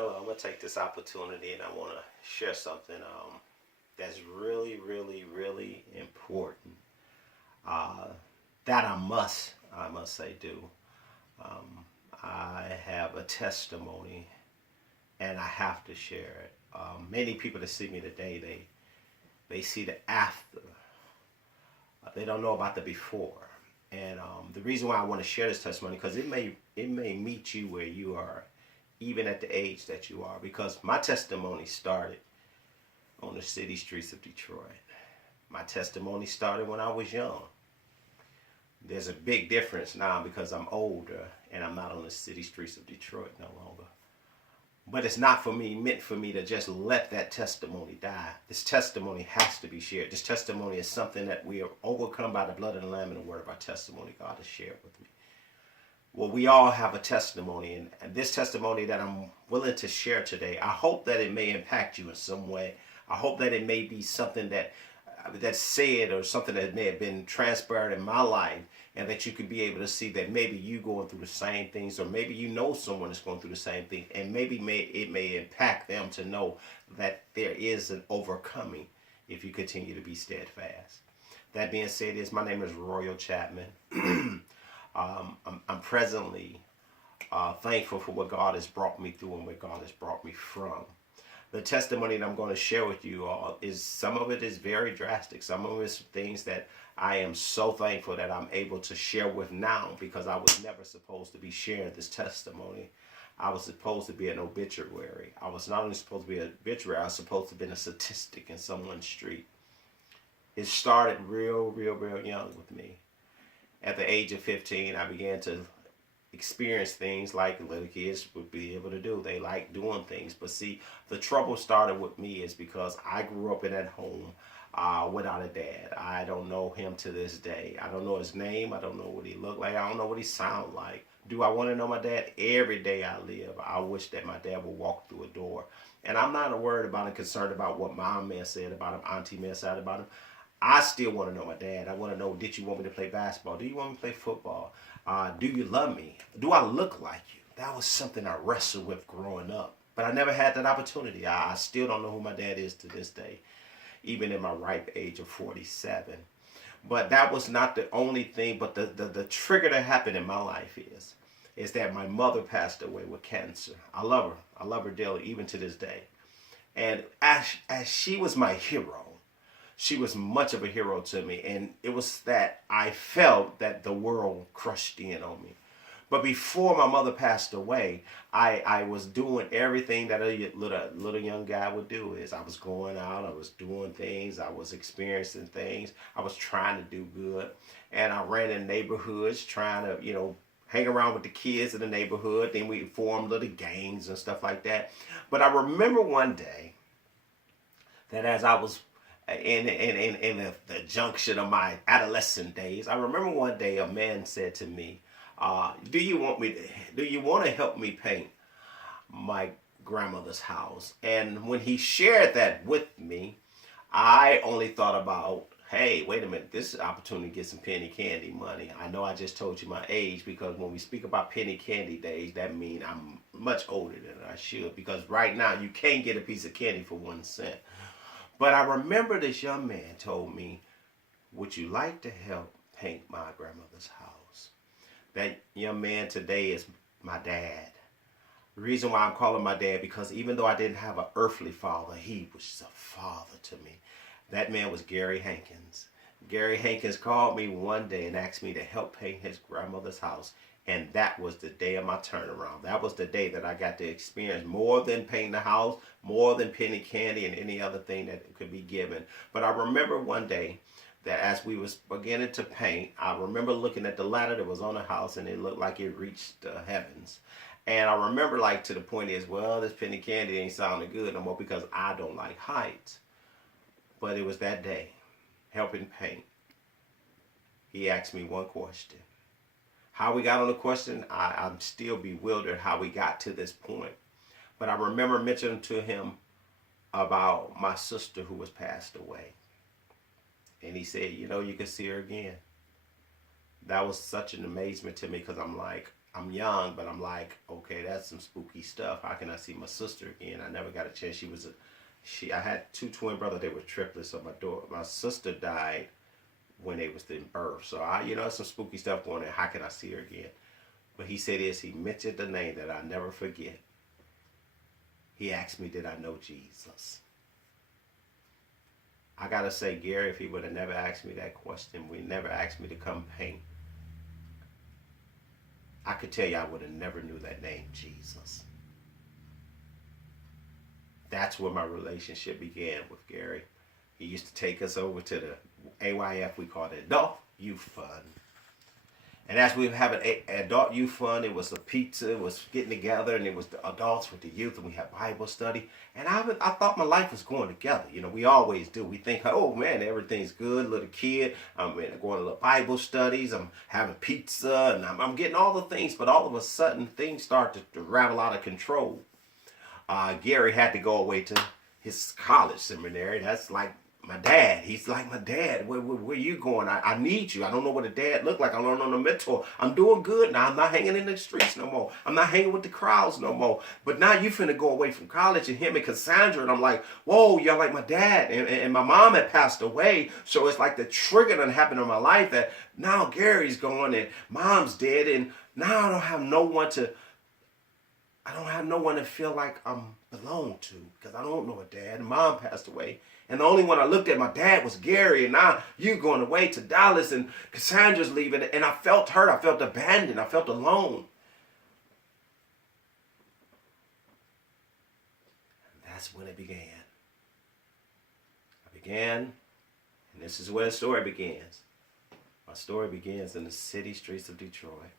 Hello, I'm gonna take this opportunity and I want to share something that's really important. Uh, that I must say, do. Um, I have a testimony and I have to share it. Many people that see me today, they see the after. They don't know about the before. And the reason why I want to share this testimony because it may meet you where you are, even at the age that you are. Because my testimony started on the city streets of Detroit. My testimony started when I was young. There's a big difference now because I'm older and I'm not on the city streets of Detroit no longer. But it's not for me, meant for me to just let that testimony die. This testimony has to be shared. This testimony is something that we are overcome by the blood of the Lamb and the word of our testimony God has shared with me. Well, we all have a testimony, and this testimony that I'm willing to share today, I hope that it may impact you in some way. I hope that it may be something that's said or something that may have been transpired in my life, and that you could be able to see that maybe you going through the same things, or maybe you know someone that's going through the same thing, and maybe it may impact them to know that there is an overcoming if you continue to be steadfast. That being said, my name is Royal Chapman. I'm presently thankful for what God has brought me through and where God has brought me from. The testimony that I'm going to share with you all is some of it is very drastic. Some of it is things that I am so thankful that I'm able to share with now because I was never supposed to be sharing this testimony. I was supposed to be an obituary. I was not only supposed to be an obituary, I was supposed to be a statistic in someone's street. It started real young with me. At the age of 15, I began to experience things like little kids would be able to do. They like doing things. But see, the trouble started with me is because I grew up in that home without a dad. I don't know him to this day. I don't know his name. I don't know what he looked like. I don't know what he sounded like. Do I want to know my dad? Every day I live, I wish that my dad would walk through a door. And I'm not worried about and concerned about what mom may have said about him, auntie may have said about him. I still want to know my dad. I want to know, did you want me to play basketball? Do you want me to play football? Do you love me? Do I look like you? That was something I wrestled with growing up. But I never had that opportunity. I still don't know who my dad is to this day, even in my ripe age of 47. But that was not the only thing. But the trigger that happened in my life is that my mother passed away with cancer. I love her. I love her dearly, even to this day. And as she was my hero, she was much of a hero to me, and it was that I felt that the world crushed in on me. But before my mother passed away, I was doing everything that a little young guy would do. Is I was going out, I was doing things, I was experiencing things, I was trying to do good, and I ran in neighborhoods trying to hang around with the kids in the neighborhood. Then we formed little gangs and stuff like that. But I remember one day that as I was in the junction of my adolescent days, I remember one day a man said to me, "Do you want to help me paint my grandmother's house?" And when he shared that with me, I only thought about, hey, wait a minute, this is an opportunity to get some penny candy money. I know I just told you my age because when we speak about penny candy days, that means I'm much older than I should, because right now you can't get a piece of candy for 1 cent. But I remember this young man told me, would you like to help paint my grandmother's house? That young man today is my dad. The reason why I'm calling my dad, because even though I didn't have an earthly father, he was a father to me. That man was Gary Hankins. Gary Hankins called me one day and asked me to help paint his grandmother's house. And that was the day of my turnaround. That was the day that I got to experience more than painting the house, more than penny candy and any other thing that could be given. But I remember one day that as we was beginning to paint, I remember looking at the ladder that was on the house, and it looked like it reached the heavens. And I remember, like, to the point is, well, this penny candy ain't sounding good no more because I don't like heights. But it was that day, helping paint. He asked me one question. How we got on the question, I'm still bewildered how we got to this point. But I remember mentioning to him about my sister who was passed away. And he said, you can see her again. That was such an amazement to me because I'm like, I'm young, but I'm like, okay, that's some spooky stuff. How can I see my sister again? I never got a chance. I had two twin brothers. They were triplets. So my sister died when they was in birth. So that's some spooky stuff going on. How can I see her again? But he said this. He mentioned the name that I never forget. He asked me, did I know Jesus? I gotta say, Gary, if he would have never asked me that question, we never asked me to come paint, I could tell you I would have never knew that name, Jesus. That's where my relationship began with Gary. He used to take us over to the AYF, we called it Adult Youth Fund. And as we were having adult youth fun, it was a pizza, it was getting together, and it was the adults with the youth, and we had Bible study. And I thought my life was going together. We always do. We think, oh man, everything's good, little kid. I'm going to little Bible studies. I'm having pizza, and I'm getting all the things. But all of a sudden, things start to ravel out of control. Gary had to go away to his college seminary. That's like my dad. He's like my dad. Where you going? I need you. I don't know what a dad look like. I don't know the mentor. I'm doing good now. I'm not hanging in the streets no more. I'm not hanging with the crowds no more. But now you finna go away from college, and him and Cassandra, and I'm like, whoa, y'all like my dad. And my mom had passed away. So it's like the trigger that happened in my life that now Gary's gone and mom's dead, and now I don't have no one to feel like I'm belong to, because I don't know a dad, and mom passed away. And the only one I looked at, my dad, was Gary. And now you going away to Dallas, and Cassandra's leaving. And I felt hurt. I felt abandoned. I felt alone. And that's when it began. And this is where the story begins. My story begins in the city streets of Detroit.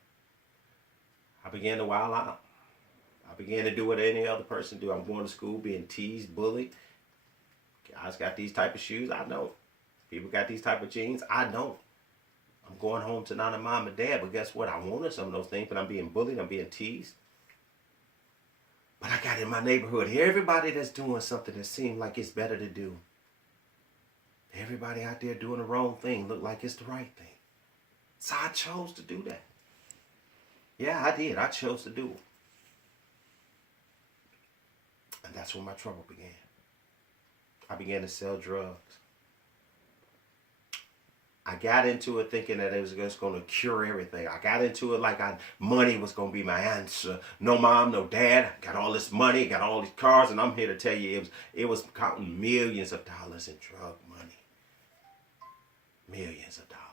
I began to wild out. I began to do what any other person do. I'm going to school, being teased, bullied. Guys got these type of shoes, I don't. People got these type of jeans, I don't. I'm going home to not a mom and dad, but guess what? I wanted some of those things, but I'm being bullied, I'm being teased. But I got in my neighborhood, everybody that's doing something that seemed like it's better to do. Everybody out there doing the wrong thing looked like it's the right thing. So I chose to do that. Yeah, I did. I chose to do it. And that's when my trouble began. I began to sell drugs. I got into it thinking that it was just going to cure everything. I got into it like money was going to be my answer. No mom, no dad. I got all this money, got all these cars, and I'm here to tell you it was counting millions of dollars in drug money. Millions of dollars.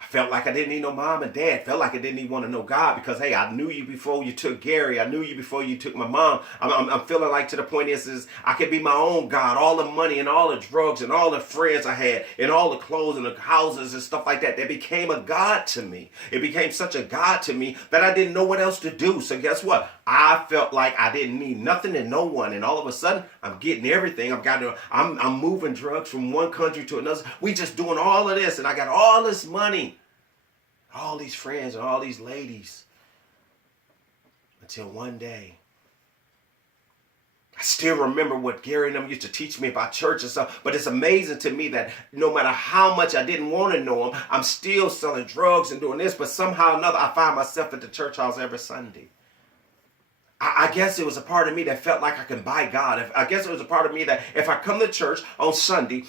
I felt like I didn't need no mom and dad. Felt like I didn't even want to know God because, hey, I knew you before you took Gary. I knew you before you took my mom. I'm feeling like to the point is I could be my own God. All the money and all the drugs and all the friends I had and all the clothes and the houses and stuff like that, they became a God to me. It became such a God to me that I didn't know what else to do. So guess what? I felt like I didn't need nothing and no one. And all of a sudden, I'm getting everything. I'm moving drugs from one country to another. We just doing all of this. And I got all this money. All these friends and all these ladies. Until one day, I still remember what Gary and them used to teach me about church and stuff. But it's amazing to me that no matter how much I didn't want to know them, I'm still selling drugs and doing this. But somehow or another, I find myself at the church house every Sunday. I guess it was a part of me that felt like I can buy God. I guess it was a part of me that if I come to church on Sunday,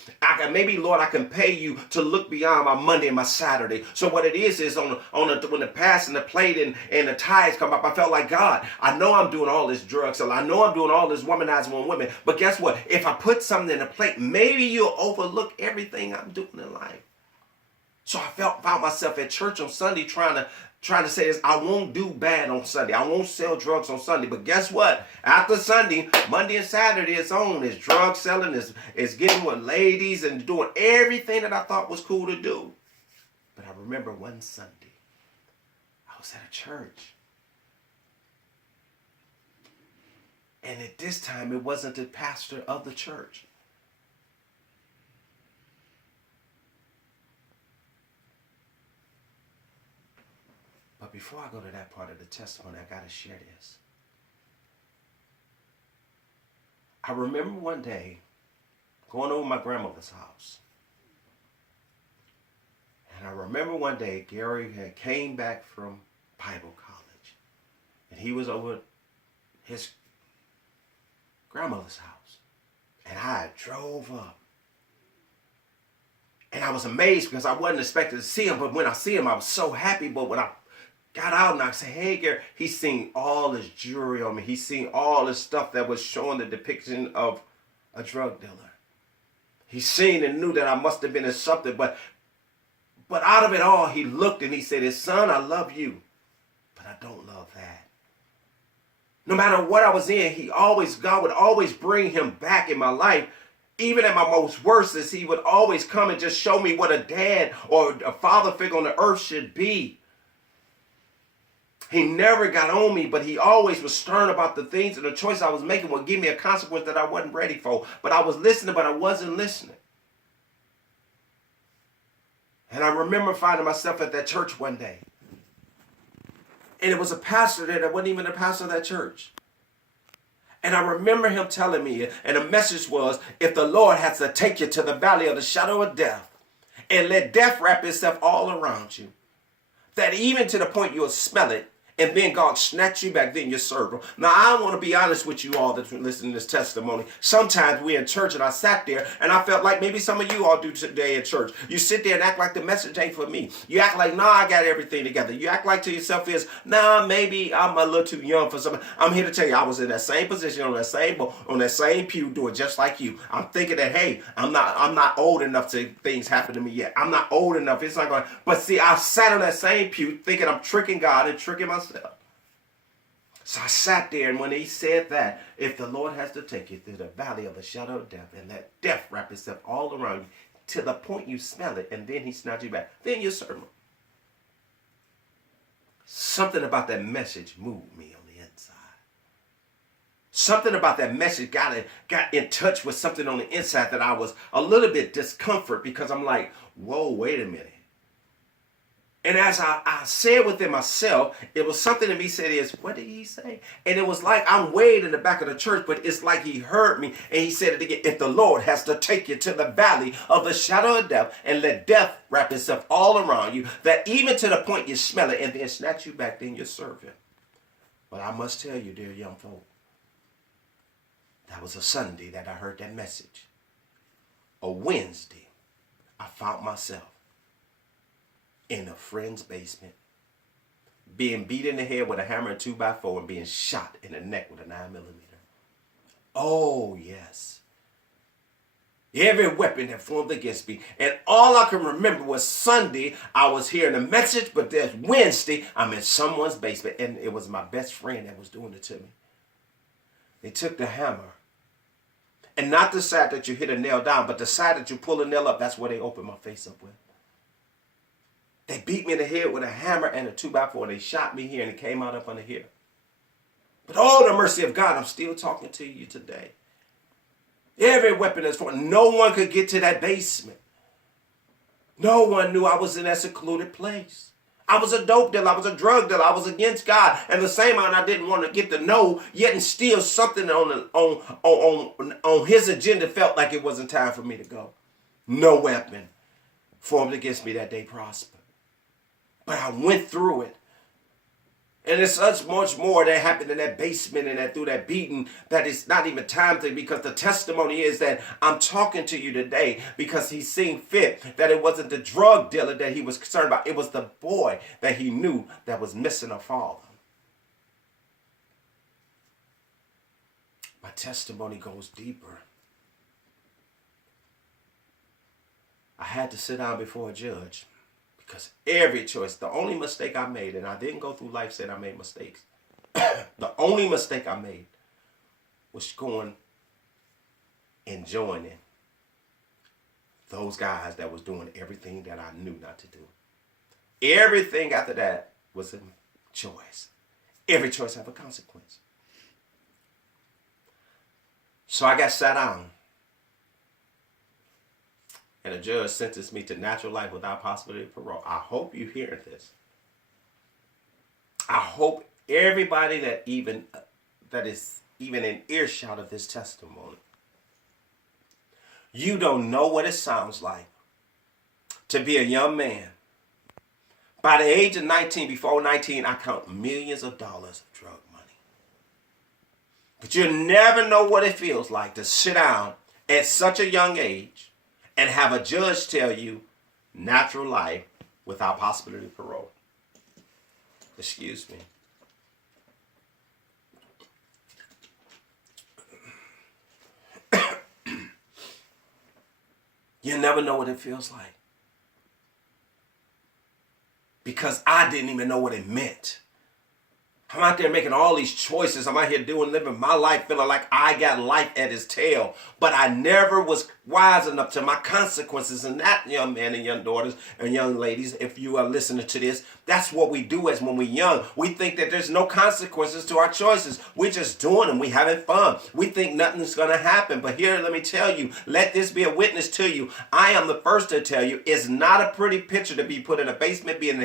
maybe, Lord, I can pay you to look beyond my Monday and my Saturday. So what it is when the pass and the plate and the tithes come up, I felt like, God, I know I'm doing all this drug selling. I know I'm doing all this womanizing on women. But guess what? If I put something in the plate, maybe you'll overlook everything I'm doing in life. So I found myself at church on Sunday trying to say this, I won't do bad on Sunday. I won't sell drugs on Sunday. But guess what? After Sunday, Monday and Saturday, it's on. It's drug selling. It's getting with ladies and doing everything that I thought was cool to do. But I remember one Sunday, I was at a church. And at this time, it wasn't the pastor of the church. But before I go to that part of the testimony, I got to share this. I remember one day going over my grandmother's house. And I remember one day Gary had came back from Bible college. And he was over at his grandmother's house. And I drove up. And I was amazed because I wasn't expecting to see him. But when I see him, I was so happy. But when I got out and I said, hey, Gary, he's seen all this jewelry on me. He's seen all this stuff that was showing the depiction of a drug dealer. He seen and knew that I must have been in something. But out of it all, he looked and he said, son, I love you. But I don't love that. No matter what I was in, God would always bring him back in my life. Even at my most worst, he would always come and just show me what a dad or a father figure on the earth should be. He never got on me, but he always was stern about the things and the choice I was making would give me a consequence that I wasn't ready for. But I was listening, but I wasn't listening. And I remember finding myself at that church one day. And it was a pastor there that wasn't even the pastor of that church. And I remember him telling me, and the message was, if the Lord has to take you to the valley of the shadow of death and let death wrap itself all around you, that even to the point you'll smell it, and then God snatch you back, then you serve him. Now, I want to be honest with you all that's listening to this testimony. Sometimes we're in church and I sat there and I felt like maybe some of you all do today in church. You sit there and act like the message ain't for me. You act like, nah, I got everything together. You act like to yourself is, nah, maybe I'm a little too young for something. I'm here to tell you, I was in that same position on that same pew doing just like you. I'm thinking that, hey, I'm not old enough to things happen to me yet. I'm not old enough. It's not going. But see, I sat on that same pew thinking I'm tricking God and tricking myself. So I sat there, and when he said that, if the Lord has to take you through the valley of the shadow of death and let death wrap itself all around you to the point you smell it, and then he snatch you back, then you serve him. Something about that message moved me on the inside. Something about that message got in touch with something on the inside that I was a little bit discomfort because I'm like, whoa, wait a minute. And as I said within myself, it was something in me said is, what did he say? And it was like I'm way in the back of the church, but it's like he heard me. And he said it again, if the Lord has to take you to the valley of the shadow of death and let death wrap itself all around you, that even to the point you smell it and then snatch you back, then you serve him. But I must tell you, dear young folk, that was a Sunday that I heard that message. A Wednesday, I found myself in a friend's basement, being beat in the head with a hammer and 2x4 and being shot in the neck with a 9mm. Oh, yes. Every weapon that formed against me. And all I can remember was Sunday, I was hearing a message, but there's Wednesday, I'm in someone's basement. And it was my best friend that was doing it to me. They took the hammer. And not the side that you hit a nail down, but the side that you pull a nail up, that's where they opened my face up with. They beat me in the head with a hammer and a 2x4. They shot me here and it came out up under here. But oh, the mercy of God, I'm still talking to you today. Every weapon that's formed, no one could get to that basement. No one knew I was in that secluded place. I was a dope dealer. I was a drug dealer. I was against God. And the same amount I didn't want to get to know, yet and still something on his agenda felt like it wasn't time for me to go. No weapon formed against me that day prospered. But I went through it. And it's such much more that happened in that basement and that through that beating that it's not even time to, because the testimony is that I'm talking to you today because he seen fit that it wasn't the drug dealer that he was concerned about. It was the boy that he knew that was missing a father. My testimony goes deeper. I had to sit down before a judge. Because every choice, the only mistake I made, and I didn't go through life saying I made mistakes. The only mistake I made was going and joining those guys that was doing everything that I knew not to do. Everything after that was a choice. Every choice have a consequence. So I got sat down. And the judge sentenced me to natural life without possibility of parole. I hope you hear this. I hope everybody that is even in earshot of this testimony, you don't know what it sounds like to be a young man By the age of 19, before 19, I count millions of dollars of drug money. But you never know what it feels like to sit down at such a young age and have a judge tell you natural life without possibility of parole. Excuse me. You never know what it feels like. Because I didn't even know what it meant. I'm out there making all these choices. I'm out here living my life, feeling like I got life at its tail. But I never was wise enough to my consequences. And that, young men and young daughters and young ladies, if you are listening to this, that's what we do as when we're young. We think that there's no consequences to our choices. We're just doing them. We're having fun. We think nothing's going to happen. But here, let me tell you, let this be a witness to you. I am the first to tell you, it's not a pretty picture to be put in a basement, being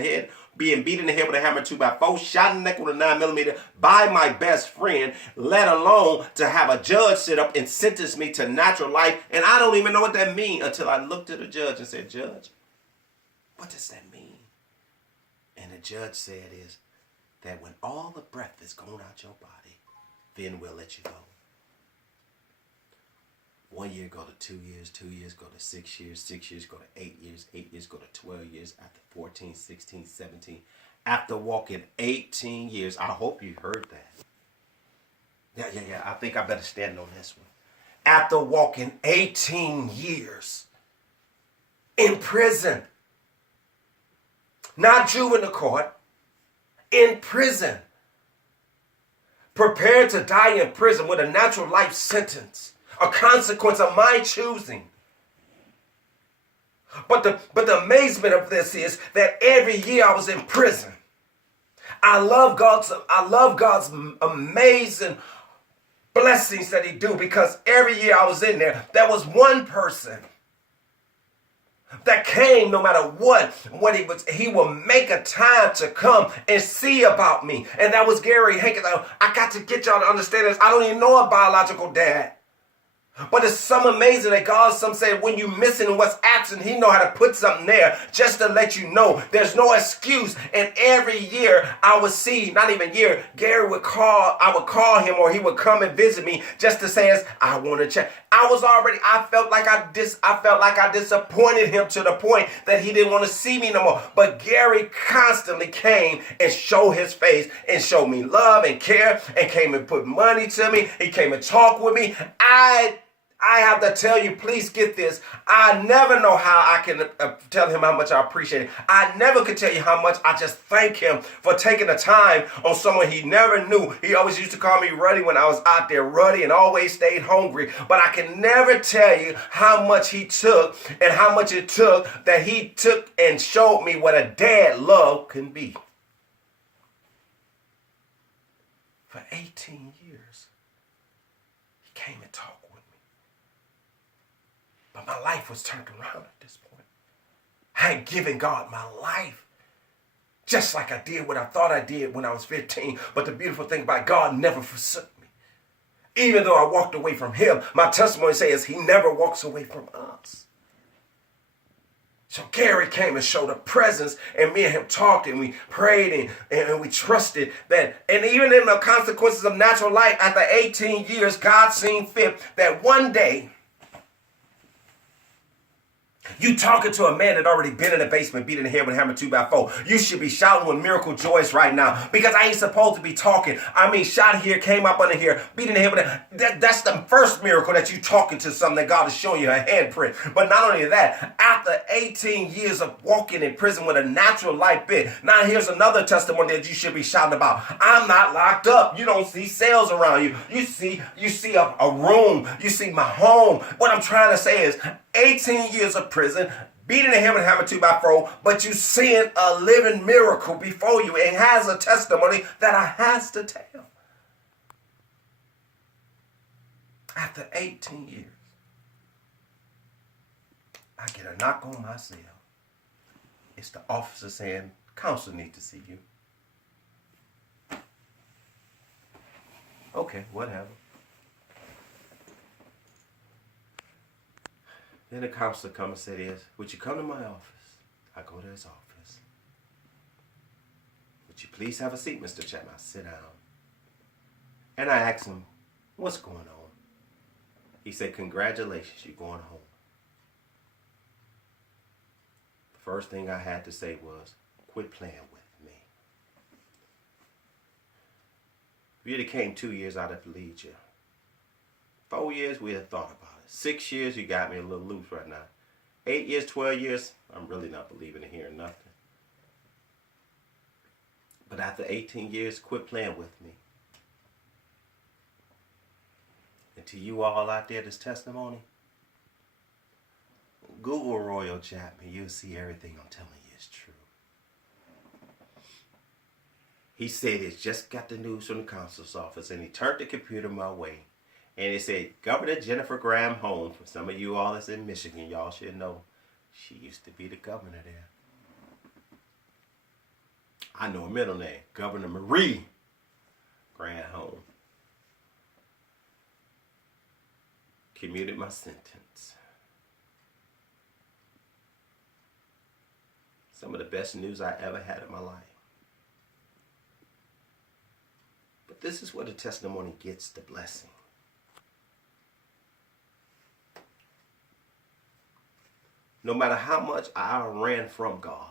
beat in the head with a hammer 2x4, shot in the neck with a 9mm by my best friend, let alone to have a judge sit up and sentence me to natural life. And I don't even know what that means until I looked at the judge and said, Judge, what does that mean? And the judge said is that when all the breath is going out your body, then we'll let you go. 1 year go to 2 years, 2 years go to 6 years, 6 years go to 8 years, 8 years go to 12 years, after 14, 16, 17. After walking 18 years, I hope you heard that. Yeah, I think I better stand on this one. After walking 18 years in prison, not juvenile court, in prison, prepared to die in prison with a natural life sentence, a consequence of my choosing. But the amazement of this is that every year I was in prison. I love God's amazing blessings that he do, because every year I was in there was one person that came no matter what he will make a time to come and see about me. And that was Gary Hankins. I got to get y'all to understand this. I don't even know a biological dad. But it's some amazing that God, some say, when you missing what's absent, he know how to put something there just to let you know there's no excuse. And every year I would see, not even year, Gary I would call him, or he would come and visit me just to say, I want to check. I felt like I disappointed him to the point that he didn't want to see me no more. But Gary constantly came and showed his face and showed me love and care, and came and put money to me. He came and talked with me. I have to tell you, please get this. I never know how I can tell him how much I appreciate it. I never could tell you how much I just thank him for taking the time on someone he never knew. He always used to call me Ruddy when I was out there, Ruddy, and always stayed hungry. But I can never tell you how much he took and how much it took that he took and showed me what a dad love can be. For 18 years, he came and talked. But my life was turned around at this point. I had given God my life, just like I did what I thought I did when I was 15. But the beautiful thing about God never forsook me. Even though I walked away from him, my testimony says he never walks away from us. So Gary came and showed a presence, and me and him talked, and we prayed, and we trusted that. And even in the consequences of natural life, after 18 years, God seen fit that one day, you talking to a man that already been in the basement, beat in the head with a hammer 2x4. You should be shouting with miracle joys right now, because I ain't supposed to be talking. I mean, shot here, came up under here, beat in the head with that's the first miracle, that you talking to something that God is showing you a handprint. But not only that, after 18 years of walking in prison with a natural life bit, now here's another testimony that you should be shouting about. I'm not locked up. You don't see cells around you. You see a room. You see my home. What I'm trying to say is, 18 years of prison, beating the head with a hammer 2x4, but you seeing a living miracle before you, and has a testimony that I has to tell. After 18 years, I get a knock on my cell. It's the officer saying, counsel need to see you. Okay, whatever. Then the counselor come and say this, would you come to my office? I go to his office. you please have a seat, Mr. Chapman? I sit down. And I asked him, what's going on? He said, congratulations, you're going home. The first thing I had to say was, quit playing with me. If you'd have came 2 years, I'd have believed you. 4 years, we'd have thought about it. 6 years, you got me a little loose right now. 8 years, 12 years, I'm really not believing in hearing nothing. But after 18 years, quit playing with me. And to you all out there, this testimony, Google Royal Chapman, you'll see everything I'm telling you is true. He said he's just got the news from the consul's office, and he turned the computer my way. And it said, Governor Jennifer Graham Holmes. For some of you all that's in Michigan, y'all should know, she used to be the governor there. I know her middle name, Governor Marie Graham Holmes. Commuted my sentence. Some of the best news I ever had in my life. But this is where the testimony gets the blessing. No matter how much I ran from God,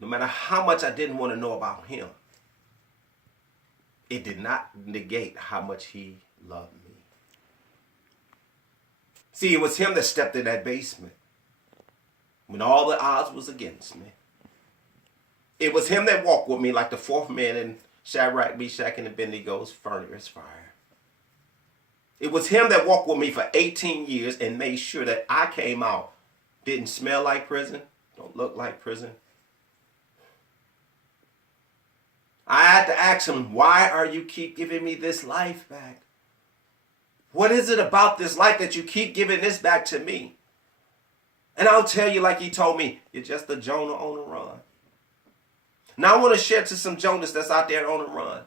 no matter how much I didn't want to know about him, it did not negate how much he loved me. See, it was him that stepped in that basement when all the odds was against me. It was him that walked with me like the fourth man in Shadrach, Meshach, and Abednego's furnace fire. It was him that walked with me for 18 years and made sure that I came out. Didn't smell like prison, don't look like prison. I had to ask him, why are you keep giving me this life back? What is it about this life that you keep giving this back to me? And I'll tell you like he told me, you're just a Jonah on the run. Now I want to share to some Jonas that's out there on the run.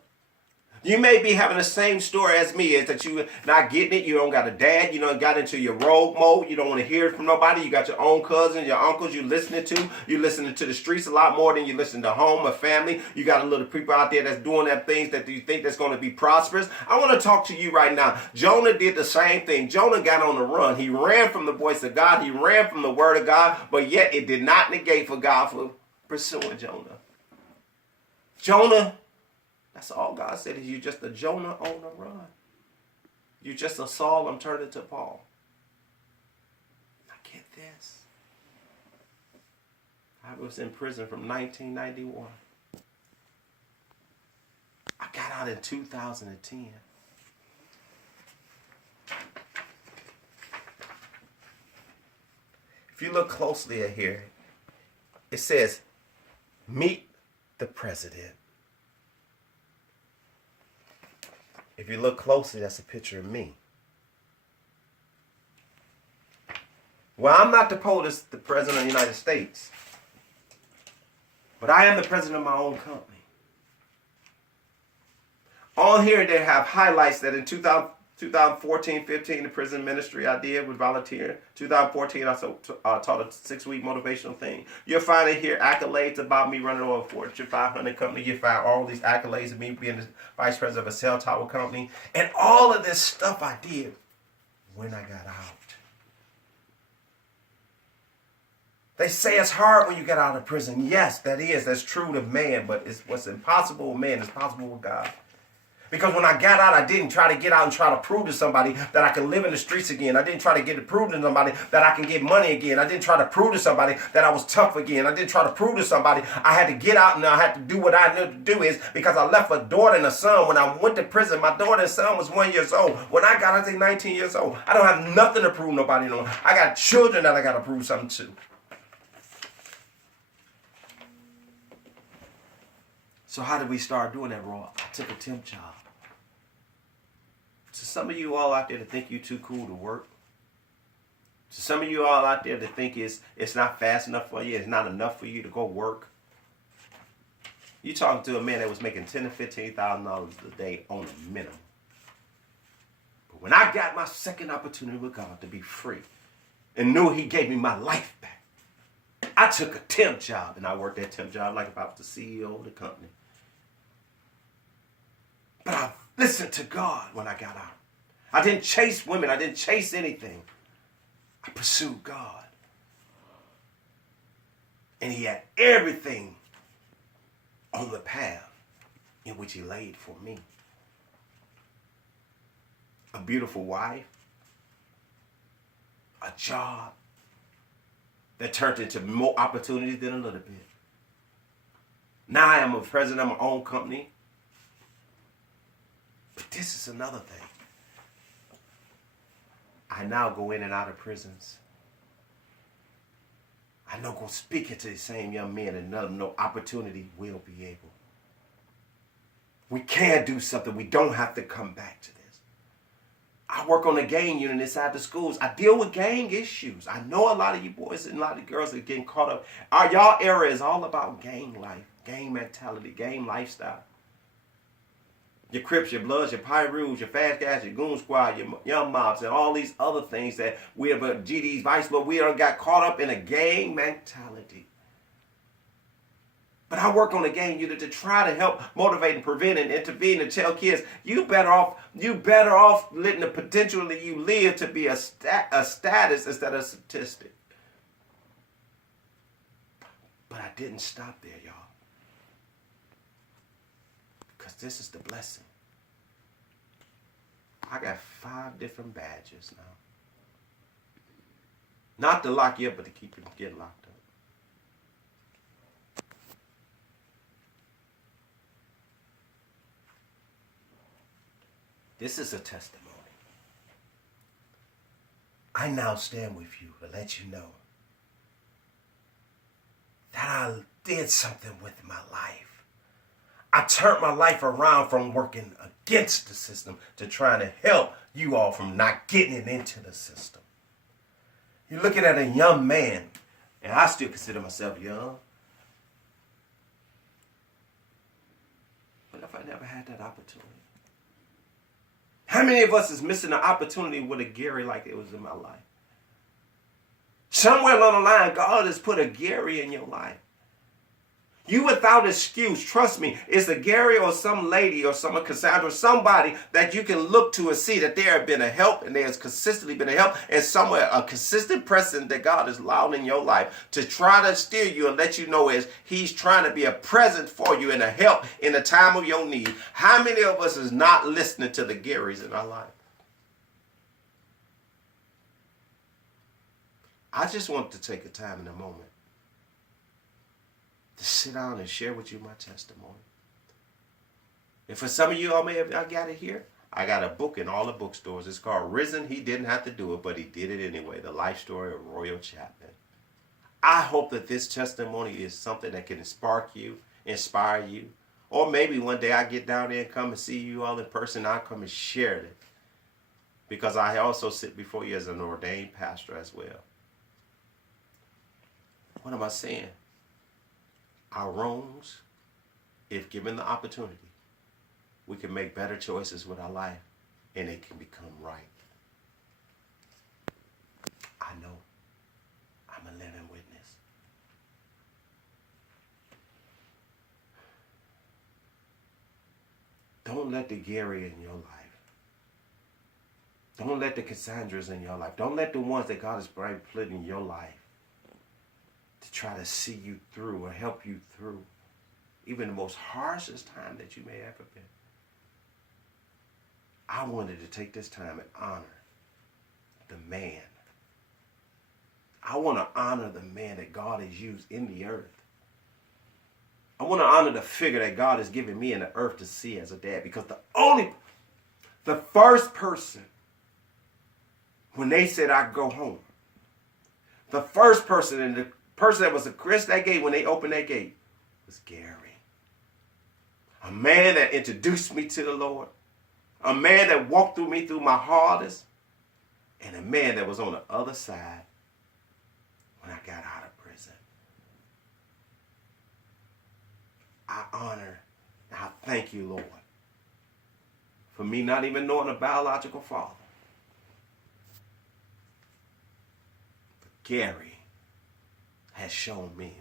You may be having the same story as me, is that you not getting it. You don't got a dad. You don't got into your rogue mode. You don't want to hear it from nobody. You got your own cousins, your uncles you listening to. You listening to the streets a lot more than you listen to home or family. You got a little people out there that's doing that things that you think that's going to be prosperous. I want to talk to you right now. Jonah did the same thing. Jonah got on the run. He ran from the voice of God. He ran from the word of God. But yet it did not negate for God for pursuing Jonah. Jonah, that's all God said, is you just a Jonah on the run. You just a Saul, I'm turning to Paul. Now get this. I was in prison from 1991. I got out in 2010. If you look closely at here, it says, meet the president. If you look closely, that's a picture of me. Well, I'm not the president of the United States, but I am the president of my own company. On here, they have highlights that in 2014-15, the prison ministry I did with volunteer. 2014, I taught a 6-week motivational thing. You'll find it here accolades about me running over a Fortune 500 company. You find all these accolades of me being the vice president of a cell tower company. And all of this stuff I did when I got out. They say it's hard when you get out of prison. Yes, that is. That's true to man. But it's what's impossible with man is possible with God. Because when I got out, I didn't try to get out and try to prove to somebody that I can live in the streets again. I didn't try to prove to somebody that I can get money again. I didn't try to prove to somebody that I was tough again. I didn't try to prove to somebody I had to get out and I had to do what I knew to do, is because I left a daughter and a son. When I went to prison, my daughter and son was 1 year old. When I got out, I was 19 years old. I don't have nothing to prove nobody no more. I got children that I got to prove something to. So how did we start doing that, Roy? I took a temp job. To some of you all out there that think you're too cool to work. To some of you all out there that think it's not fast enough for you, it's not enough for you to go work. You're talking to a man that was making $10,000 to $15,000 a day on a minimum. But when I got my second opportunity with God to be free and knew he gave me my life back, I took a temp job, and I worked that temp job like if I was the CEO of the company. But I listened to God when I got out. I didn't chase women. I didn't chase anything. I pursued God. And he had everything on the path in which he laid for me. A beautiful wife, a job that turned into more opportunities than a little bit. Now I am a president of my own company. But this is another thing. I now go in and out of prisons. I know go speaking to the same young men and let them know opportunity will be able. We can do something. We don't have to come back to this. I work on the gang unit inside the schools. I deal with gang issues. I know a lot of you boys and a lot of girls are getting caught up. Y'all era is all about gang life, gang mentality, gang lifestyle. Your Crips, your Bloods, your Pyrus, your Fast Guys, your Goon Squad, your Young Mobs, and all these other things that we have, GDs, Vice Lord, we done got caught up in a gang mentality. But I work on a gang unit to try to help motivate and prevent and intervene and tell kids, you better off letting the potential that you live to be a status instead of a statistic. But I didn't stop there, y'all. Because this is the blessing. I got 5 different badges now. Not to lock you up, but to keep you from getting locked up. This is a testimony. I now stand with you to let you know that I did something with my life. I turned my life around from working against the system to trying to help you all from not getting it into the system. You're looking at a young man, and I still consider myself young. But if I never had that opportunity? How many of us is missing an opportunity with a Gary like it was in my life? Somewhere along the line, God has put a Gary in your life. You without excuse, trust me, it's a Gary or some lady or some Cassandra, somebody that you can look to and see that there have been a help and there has consistently been a help and somewhere a consistent presence that God has allowed in your life to try to steer you and let you know is he's trying to be a present for you and a help in the time of your need. How many of us is not listening to the Garys in our life? I just want to take a time in a moment to sit down and share with you my testimony. And for some of you, I got it here. I got a book in all the bookstores. It's called Risen. He didn't have to do it, but he did it anyway. The life story of Royal Chapman. I hope that this testimony is something that can spark you, inspire you. Or maybe one day I get down there and come and see you all in person. I'll come and share it. Because I also sit before you as an ordained pastor as well. What am I saying? Our wrongs, if given the opportunity, we can make better choices with our life and it can become right. I know. I'm a living witness. Don't let the Gary in your life. Don't let the Cassandras in your life. Don't let the ones that God has put in your life to try to see you through or help you through even the most harshest time that you may ever been. I wanted to take this time and honor the man. I want to honor the man that God has used in the earth. I want to honor the figure that God has given me in the earth to see as a dad, because the first person, when they said I go home, the first person and the person that was a Chris that gate when they opened that gate was Gary. A man that introduced me to the Lord. A man that walked through me through my hardest. And a man that was on the other side when I got out of prison. I honor and I thank you, Lord, for me not even knowing a biological father. But Gary has shown me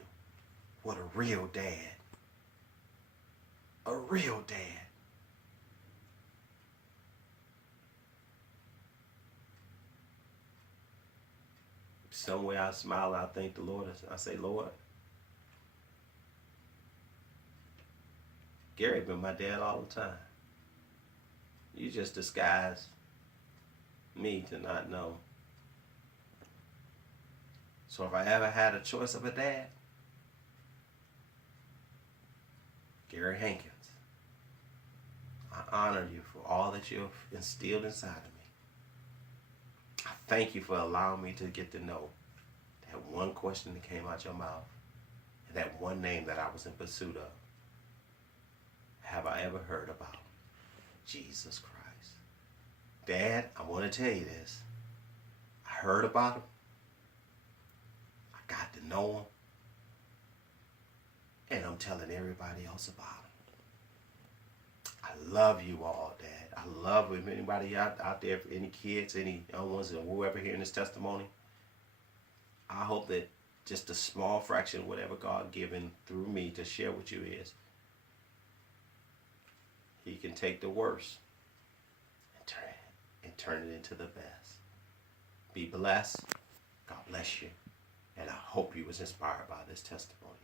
what a real dad, somewhere I smile, I thank the Lord. I say, Lord, Gary been my dad all the time. You just disguised me to not know. So if I ever had a choice of a dad, Gary Hankins, I honor you for all that you've instilled inside of me. I thank you for allowing me to get to know that one question that came out your mouth and that one name that I was in pursuit of. Have I ever heard about Jesus Christ? Dad, I want to tell you this. I heard about him. I got to know him. And I'm telling everybody else about him. I love you all, Dad. I love if anybody out there, any kids, any young ones, and whoever hearing this testimony. I hope that just a small fraction of whatever God given through me to share with you is, He can take the worst and turn it into the best. Be blessed. God bless you. And I hope you was inspired by this testimony.